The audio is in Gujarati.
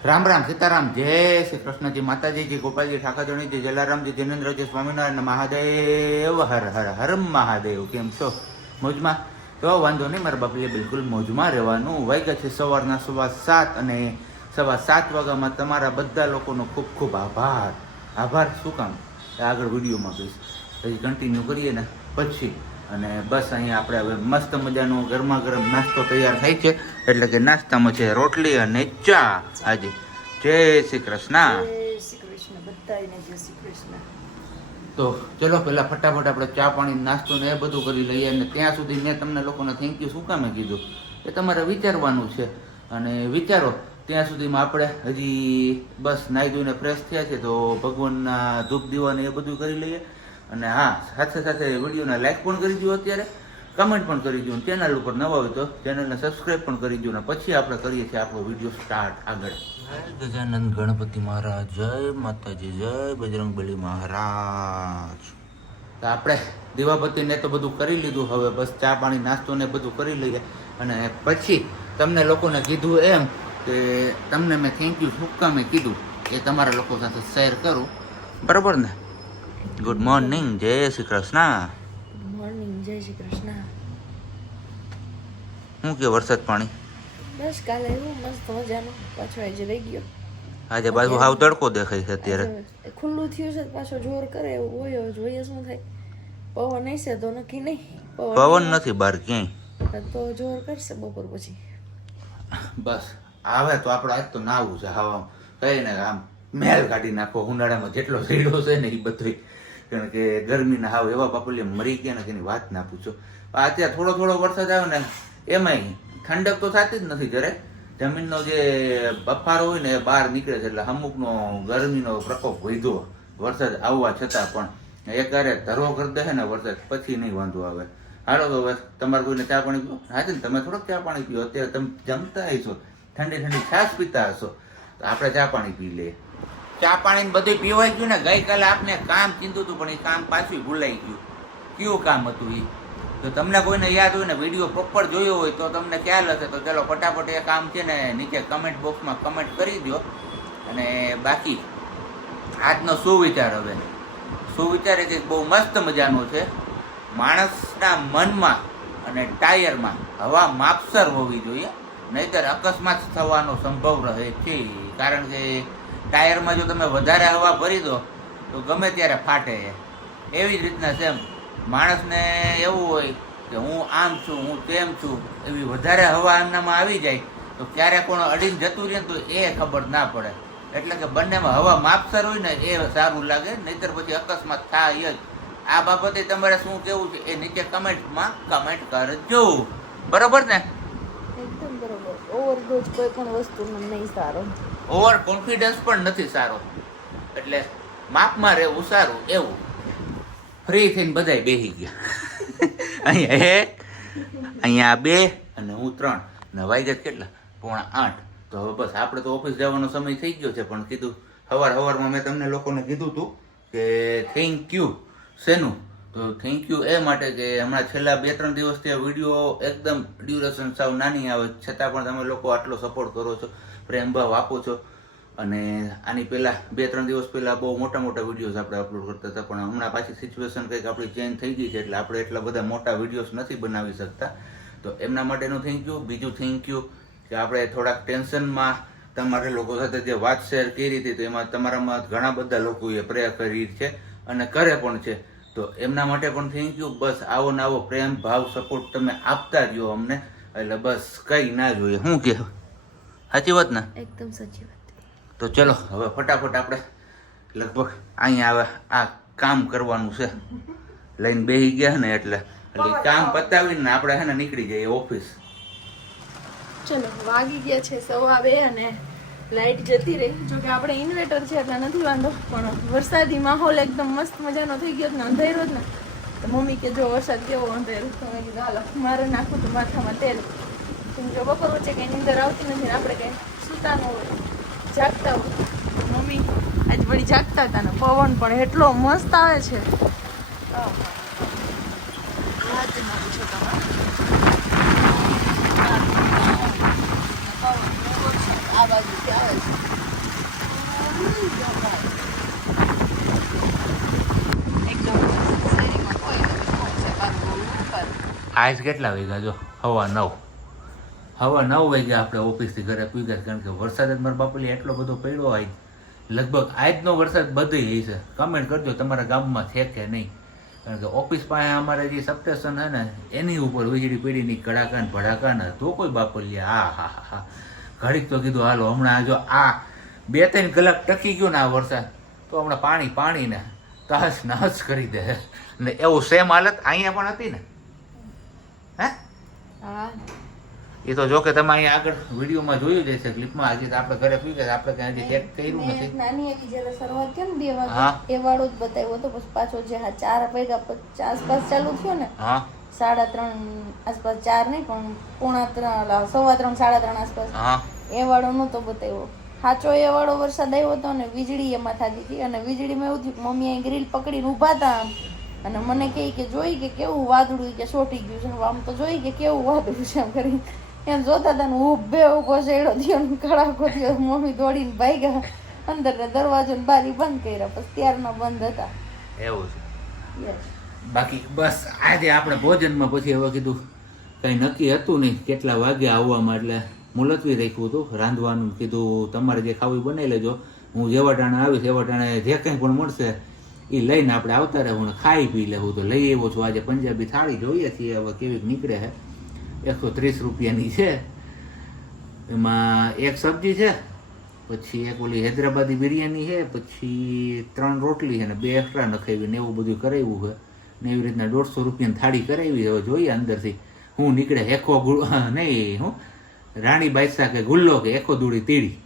રામ રામ સીતારામ જય શ્રી કૃષ્ણજી માતાજી ગોપાલજી ઠાકોરજી જલારામજી જિનેન્દ્રજી સ્વામિનારાયણ મહાદેવ હર હર હર મહાદેવ. કેમ છો? મોજમાં? તો વાંધો નહીં, મારા બાપલીએ બિલકુલ મોજમાં રહેવાનું. વાગ્યા છે સવારના 7:15 અને 7:15 વાગ્યામાં તમારા બધા લોકોનો ખૂબ ખૂબ આભાર. આભાર શું કામ એ આગળ વિડીયોમાં કહીશ, પછી કન્ટિન્યુ કરીએ ને પછી. અને બસ અહીંયા આપણે હવે મસ્ત મજાનો ગરમા ગરમ નાસ્તો તૈયાર થાય છે. એટલે કે નાસ્તામાં છે રોટલી અને ચા. આજે જય શ્રી કૃષ્ણ. તો ચલો પહેલાં ફટાફટ આપણે ચા પાણી નાસ્તો ને એ બધું કરી લઈએ. અને ત્યાં સુધી મેં તમને લોકોને થેન્ક યુ શું કામે કીધું એ તમારે વિચારવાનું છે. અને વિચારો ત્યાં સુધીમાં આપણે હજી બસ નાહી ધોઈને ફ્રેશ થયા છે તો ભગવાનના ધૂપ દીવાને એ બધું કરી લઈએ. અને હા, સાથે સાથે વિડીયોને લાઈક પણ કરી દો, અત્યારે કમેન્ટ પણ કરી દો. ચેનલ ઉપર નવા હોય તો ચેનલને સબસ્ક્રાઈબ પણ કરી દો. ને પછી આપણે કરીએ છીએ આપણો વિડીયો સ્ટાર્ટ આગળ. જય ગજાનંદ ગણપતિ મહારાજ, જય માતાજી, જય બજરંગબલી મહારાજ. તો આપણે દીવાબત્તીને તો બધું કરી લીધું. હવે બસ ચા પાણી નાસ્તો ને બધું કરી લઈએ. અને પછી તમને લોકોને કીધું એમ કે તમને મેં થેન્ક યુ શું કામે કીધું એ તમારા લોકો સાથે શેર કરું. બરાબર ને? ગુડ મોર્નિંગ, જય શ્રી કૃષ્ણ. ગુડ મોર્નિંગ, જય શ્રી કૃષ્ણ. શું કે વરસાદ પાણી? બસ કાલે એવું મસ્ત મજાનું, પાછો આજે રહી ગયો. આજે બાજુ હાવ તડકો દેખાય છે અત્યારે. આજે ખુલ્લું થયું છે પાછો જોર કરે એવું હોય. જોઈએ શું થાય. પવન હશે તો નક્કી નહીં. પવન નથી બહાર ક્યાંય, તો જોર કરશે બપોર પછી. બસ આવે તો આપણે આજ તો નાવું છે હવા કઈ ને આમ મેલ કાઢી નાખો. ઉનાળામાં જેટલો રેડો છે ને એ બધો, કારણ કે ગરમીના હાવ એવા બાપુલી મરી ગયા ને તેની વાત ના પૂછો. અત્યારે થોડો થોડો વરસાદ આવે ને એમાંય ઠંડક તો થતી જ નથી. જરાક જમીનનો જે બફારો હોય ને એ બહાર નીકળે છે. એટલે અમુકનો ગરમીનો પ્રકોપ વધ્યો વરસાદ આવવા છતાં પણ. એકારે ધરો કરી દે ને વરસાદ પછી નહીં વાંધો આવે. હાલો તો હવે તમારે કોઈને ચા પાણી પીવો? હા છે ને, તમે થોડોક ચા પાણી પીવો. અત્યારે તમે જમતા હશો, ઠંડી ઠંડી છાશ પીતા હશો, તો આપણે ચા પાણી પી લઈએ. ચા પાણી બધું પીવાઈ ગયું ને. ગઈકાલે આપણે કામ ચીંધું હતું પણ એ કામ પાછું ભૂલાઈ ગયું. કયું કામ હતું એ? તો તમને કોઈને યાદ હોય ને, વિડીયો પ્રોપર જોયો હોય તો તમને ખ્યાલ હશે. તો ચલો ફટાફટ એ કામ છે ને નીચે કમેન્ટ બોક્સમાં કમેન્ટ કરી દો. અને બાકી આજનો સુવિચાર, હવે સુવિચાર એ કંઈક બહુ મસ્ત મજાનો છે. માણસના મનમાં અને ટાયરમાં હવા માપસર હોવી જોઈએ, નહીંતર અકસ્માત થવાનો સંભવ રહે છે. કારણ કે ટાયરમાં જો તમે વધારે હવા ભરી દો તો ગમે ત્યારે ફાટે. એવી જ રીતના સેમ માણસને એવું હોય કે હું આમ છું, હું તેમ છું, એવી વધારે હવા એમનામાં આવી જાય તો ક્યારે કોણ અડીને જતું રહે તો એ ખબર ના પડે. એટલે કે બંનેમાં હવા માપસર હોય ને એ સારું લાગે, નહીંતર પછી અકસ્માત થાય જ. આ બાબતે તમારે શું કેવું છે એ નીચે કમેન્ટમાં કમેન્ટ કરજો. બરોબર ને? એકદમ બરોબર. ઓવરડોઝ કોઈ પણ વસ્તુનો નહીં સારો. ઓવર કોન્ફિડન્સ પણ નથી સારો. એટલે માપમાં રહેવું સારું. એવું ફ્રી થઈને બધાય બેસી ગયા. અહીંયા 1, અહીંયા 2 અને હું 3 ને વાગ્યા કેટલા? 7:45. તો હવે બસ આપણે તો ઓફિસ જવાનો સમય થઈ ગયો છે. પણ કીધું સવારમાં મેં તમને લોકોને કીધું હતું કે થેન્ક યુ. શેનું? તો થેન્ક યુ એ માટે કે હમણાં છેલ્લા 2-3 દિવસથી આ વિડીયો એકદમ ડ્યુરેશન સાવ નાની આવે છતાં પણ તમે લોકો આટલો સપોર્ટ કરો છો, પ્રેમ ભાવ આપો છો. અને આની પહેલાં 2-3 દિવસ પહેલાં બહુ મોટા મોટા વિડીયોઝ આપણે અપલોડ કરતા હતા. પણ હમણાં પાછી સિચ્યુએશન કંઈક આપણી ચેન્જ થઈ ગઈ છે એટલે આપણે એટલા બધા મોટા વિડીયોઝ નથી બનાવી શકતા. તો એમના માટેનું થેન્ક યુ. બીજું થેન્ક યુ કે આપણે થોડાક ટેન્શનમાં તમારા લોકો સાથે જે વાત શેર કરી હતી તો એમાં તમારામાં ઘણા બધા લોકોએ પ્રેયર કરી છે અને કરે પણ છે. તો એમના માટે પણ થેન્ક યુ. બસ આવો ને આવો પ્રેમ ભાવ સપોર્ટ તમે આપતા રહ્યો અમને, એટલે બસ કંઈ ના જોઈએ. શું કે સાચી વાત ને? એકદમ સાચી વાત. તો ચલો હવે ફટાફટ આપણે લગભગ અહીંયા હવે આ કામ કરવાનું છે. લઈને બેસી ગયા ને એટલે કામ પતાવીને આપણે છે ને નીકળી જઈએ ઓફિસ. ચલો વાગી ગયા છે 2:15 અને લાઈટ જતી રહી. જોકે આપણે ઇન્વર્ટર છે એટલે નથી વાંધો, પણ વરસાદી માહોલ એકદમ મસ્ત મજાનો થઈ ગયો ને અંધેરો જ ને. તો મમ્મી કે જો વરસાદ કેવો અંધેરો, તો મેં કીધું હાલો મારે નાખું તો માથામાં તેલ. જો બપોર વચ્ચે કંઈ નીંદર આવતી નથી, આપણે કંઈ સૂતા ન હોય, જાગતા હોય. મમ્મી આજ વળી જાગતા હતા ને પવન પણ એટલો મસ્ત આવે છે. આ બાજુથી આવે છે. એકદમ શેરીમાં કોઈ નથી, કોણ છે બાબુ ઉપર. આજ કેટલા વાગ્યા જો 9:15 વાગ્યા આપણે ઓફિસથી ઘરે પૂગ્યા, કારણ કે વરસાદ જ મારા બાપુલી એટલો બધો પડ્યો આજ. લગભગ આજનો વરસાદ બધે છે. કમેન્ટ કરજો તમારા ગામમાં છે કે નહીં, કારણ કે ઓફિસ પાસે અમારે જે સબસ્ટેશન છે ને એની ઉપર વીજળી પડીની કડાકા ને ભડાકા ને તો કોઈ બાપલિયા હા ઘડીક તો કીધું હાલો હમણાં જો આ 2-3 કલાક ટકી ગયો ને આ વરસાદ તો હમણાં પાણી ને તહસ નહસ કરી દે. ને એવું સેમ હાલત અહીંયા પણ હતી ને. હે હા એ તો જો કે તમે અહીંયા આગળ વિડીયોમાં જોયું જ હશે, ક્લિપમાં. હજી તો આપણે ઘરે પી ગયા, આપણે કઈ હજી ચેક કર્યું નથી. નાની એવી જ્યારે શરૂઆત થઈ ને 2 હા. વાગે એ વાળો જ બતાવ્યો હતો. પછી પાછો જે 4 વાગ્યા પછી આસપાસ ચાલુ થયો ને, હા 3:30 આસપાસ, 4 નહીં પણ 2:45, 3:15, 3:30 આસપાસ હા એ વાળો નહોતો બતાવ્યો. સાચો એ વાળો વરસાદ આવ્યો હતો ને વીજળી એમાં થતી હતી. અને વીજળીમાં એવું થયું કે મમ્મી અહીં ગ્રીલ પકડીને ઊભા હતા અને મને કહે કે જોઈ કે કેવું વાદળું કે ચોટી ગયું છે. આમ તો જોઈ કે કેવું વાદળું છે એમ કરી એમ જોતા હતા ને ઊભો શેડો થયો ને કડાકો થયો. મમ્મી દોડીને ભાગ્યા અંદર ને દરવાજો ને બારી બંધ કર્યા. પછી ત્યારના બંધ હતા. એવું છે. Yes. બાકી બસ આજે આપણે ભોજનમાં પછી હવે કીધું કંઈ નક્કી હતું નહીં કેટલા વાગ્યા આવવામાં, એટલે મુલતવી રાખ્યું હતું રાંધવાનું. કીધું તમારે જે ખાવું બનાવી લેજો, હું જેવા ટાણે આવીશ એવા ટાણે જે કંઈ પણ મળશે એ લઈને આપણે આવતા રહેવું ને ખાઈ પી લેવું. તો લઈ આવ્યો છું આજે પંજાબી થાળી, જોઈએ છીએ હવે કેવી નીકળે છે. 130 રૂપિયાની છે. એમાં એક સબ્જી છે, પછી એક ઓલી હૈદરાબાદી બિરયાની છે, પછી 3 રોટલી છે ને 2 એક્સ્ટ્રા નખાવી ને એવું બધું કરાવ્યું છે. ને એવી રીતના 150 રૂપિયાની થાળી કરાવી. હવે જોઈએ અંદરથી હું નીકળે. નહીં હું રાણી બાદશાહ કે ગુલ્લો કે એકો દૂડી તીડી.